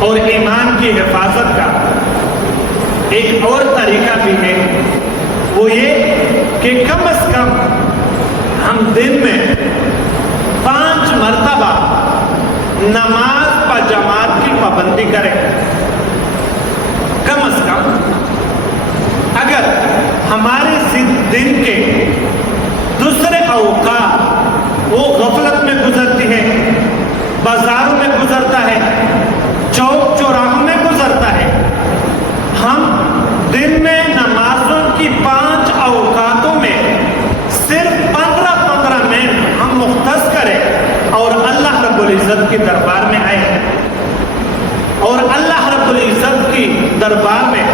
اور ایمان کی حفاظت کا ایک اور طریقہ بھی ہے، وہ یہ کہ کم از کم ہم دن میں 5 مرتبہ نماز جماعت کی پابندی کریں، کم از کم۔ اگر ہمارے دن کے دوسرے اوقات وہ غفلت میں گزرتی ہے، بازاروں میں گزرتا ہے، چوک چوراہوں میں گزرتا ہے، ہم دن میں نمازوں کی 5 اوقاتوں میں صرف 15 منٹ ہم مختص کریں اور اللہ رب العزت کے دربار میں آئے اور اللہ رب العزت کی دربار میں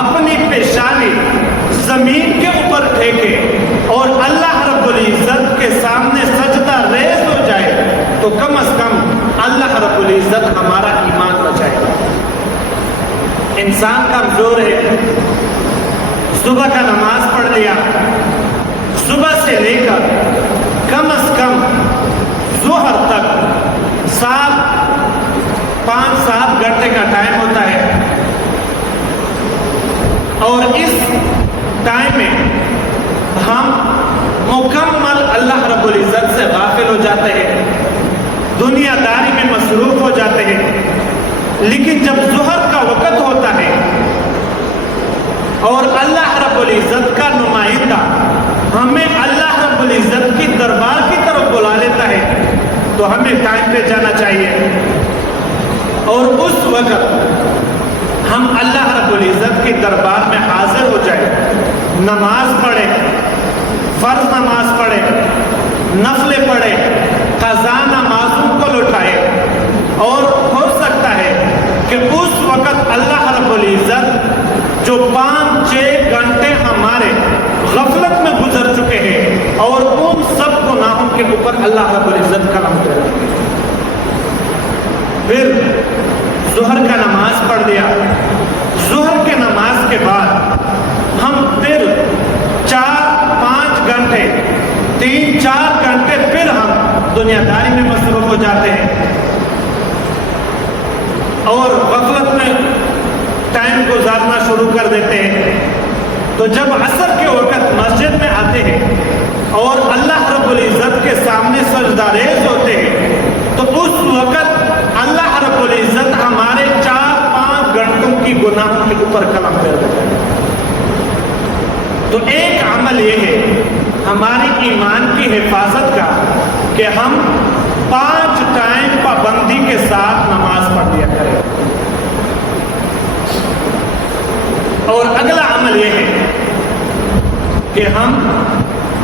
اپنی پیشانی زمین کے اوپر پھینکے اور اللہ رب العزت کے سامنے سجدہ ریز ہو جائے، تو کم از کم اللہ رب العزت ہمارا ایمان بچائے گا۔ انسان کمزور ہے، صبح کا نماز پڑھ لیا، صبح سے لے کر کم از کم ظہر تک 5-7 گھنٹے کا ٹائم ہوتا ہے، اور اس ٹائم میں ہم مکمل اللہ رب العزت سے غافل ہو جاتے ہیں، دنیا داری میں مصروف ہو جاتے ہیں۔ لیکن جب ظہر کا وقت ہوتا ہے اور اللہ رب العزت کا نمائندہ ہمیں اللہ رب العزت کی دربار کی طرف بلا لیتا ہے، تو ہمیں ٹائم پہ جانا چاہیے اور اس وقت ہم اللہ رب العزت کی دربار میں حاضر ہو جائیں، نماز پڑھیں، فرض نماز پڑھیں، نفلیں پڑھیں، قضا نمازوں کو لوٹائیں، اور ہو سکتا ہے کہ اس وقت اللہ رب العزت جو 5-6 گھنٹے ہمارے غفلت میں گزر چکے ہیں اور ان سب گناہوں کے اوپر اللہ رب العزت کرم کرے۔ پھر ظہر کا نماز پڑھ لیا، ظہر کے نماز کے بعد ہم پھر 4-5 گھنٹے 3-4 گھنٹے پھر ہم دنیا داری میں مصروف ہو جاتے ہیں اور غفلت میں ٹائم گزارنا شروع کر دیتے ہیں۔ تو جب عصر کے وقت مسجد میں آتے ہیں اور اللہ رب العزت کے سامنے سجدہ ریز ہوتے ہیں، تو اس وقت اللہ رب العزت ہمارے 4-5 گھنٹوں کی گناہوں کے اوپر قلم کر دیتا ہے۔ تو ایک عمل یہ ہے ہماری ایمان کی حفاظت کا کہ ہم 5 ٹائم پابندی کے ساتھ نماز پڑھ لیا کریں۔ اور اگلا عمل یہ ہے کہ ہم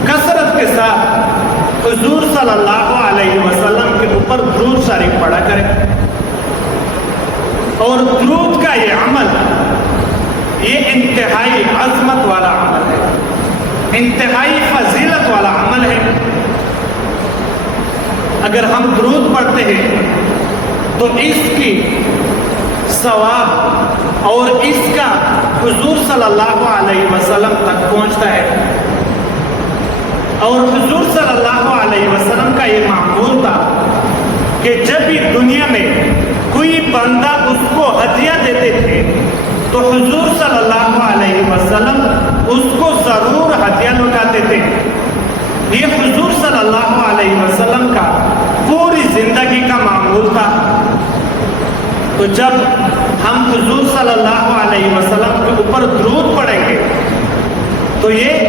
کثرت کے ساتھ حضور صلی اللہ علیہ وسلم کے اوپر درود شریف پڑھا کریں، اور درود کا یہ عمل یہ انتہائی عظمت والا عمل ہے، انتہائی فضیلت والا عمل ہے۔ اگر ہم درود پڑھتے ہیں تو اس کی ثواب اور اس کا حضور صلی اللہ علیہ وسلم تک پہنچتا ہے، اور حضور صلی اللہ علیہ وسلم کا یہ معمول تھا کہ جب بھی دنیا میں کوئی بندہ اس کو ہدیہ دیتے تھے تو حضور صلی اللہ علیہ وسلم اس کو ضرور ہدیہ لوٹاتے تھے۔ یہ حضور صلی اللہ علیہ وسلم کا پوری زندگی کا معمول تھا۔ تو جب ہم حضور صلی اللہ علیہ وسلم کے اوپر درود پڑھیں گے تو یہ